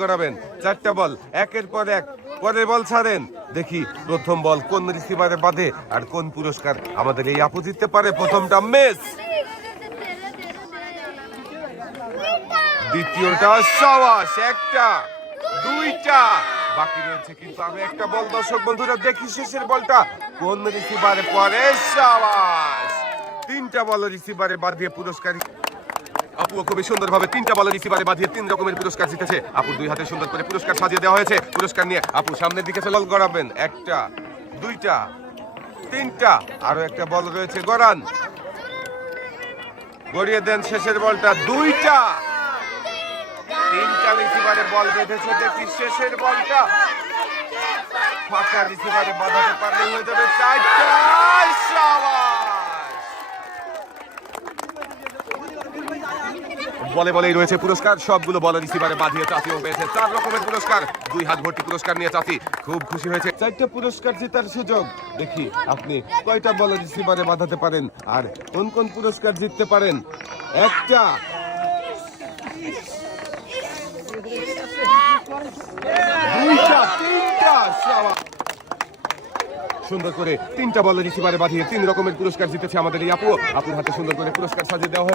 করাবেন। চারটা বল একের পর এক, পরের বল ছাড়েন। দেখি প্রথম বল কোন রিসিভারে বাঁধে আর কোন পুরস্কার আমাদের এই আপু জিততে পারে। প্রথমটা মিস, দ্বিতীয়টা সাবাস, একটা দুইটা বাকি রয়েছে কিন্তু আমি একটা বল। দর্শক বন্ধুরা দেখি শেষের বলটা কোন রিসিভারে পড়ে। সাবাস, তিনটা বল রিসিভারে বাঁধিয়ে পুরস্কার। আপু খুবই সুন্দরভাবে তিনটা বল রিসিভারে বাঁধিয়ে 3 রকমের পুরস্কার জিতেছে। আপুর 2 হাতে সুন্দর করে পুরস্কার সাজিয়ে দেওয়া হয়েছে। পুরস্কার নিয়ে আপু সামনের দিকে বল গড়াবেন। একটা দুইটা তিনটা, আরো একটা বল রয়েছে, গড়ান, গড়িয়ে দেন শেষের বলটা। দুইটা, তিনটা রিসিভারে বল বেঁধেছে। দেখি শেষের বলটা ফাঁকা রিসিভারে বাঁধাতে পারলে হয়ে যাবে চারটা। বলে বলেই রয়েছে পুরস্কার, সবগুলো বল রিসিভারে বাঁধিয়ে চাচিও পেয়েছে 4 রকমের পুরস্কার। 2 হাত ভর্তি পুরস্কার নিয়ে চাচি খুব খুশি হয়েছে। 4টা পুরস্কার জেতার সুযোগ। দেখি আপনি কয়টা বল রিসিভারে বাঁধাতে পারেন আর কোন কোন পুরস্কার জিততে পারেন। একটা, দুইটা, তিনটা। সুন্দর করে 3টা বল রিসিভারে বাঁধিয়ে 3 রকমের পুরস্কার জিতেছে আমাদের এই আপু। আপুর হাতে সুন্দর করে পুরস্কার সাজিয়ে দেওয়া হয়।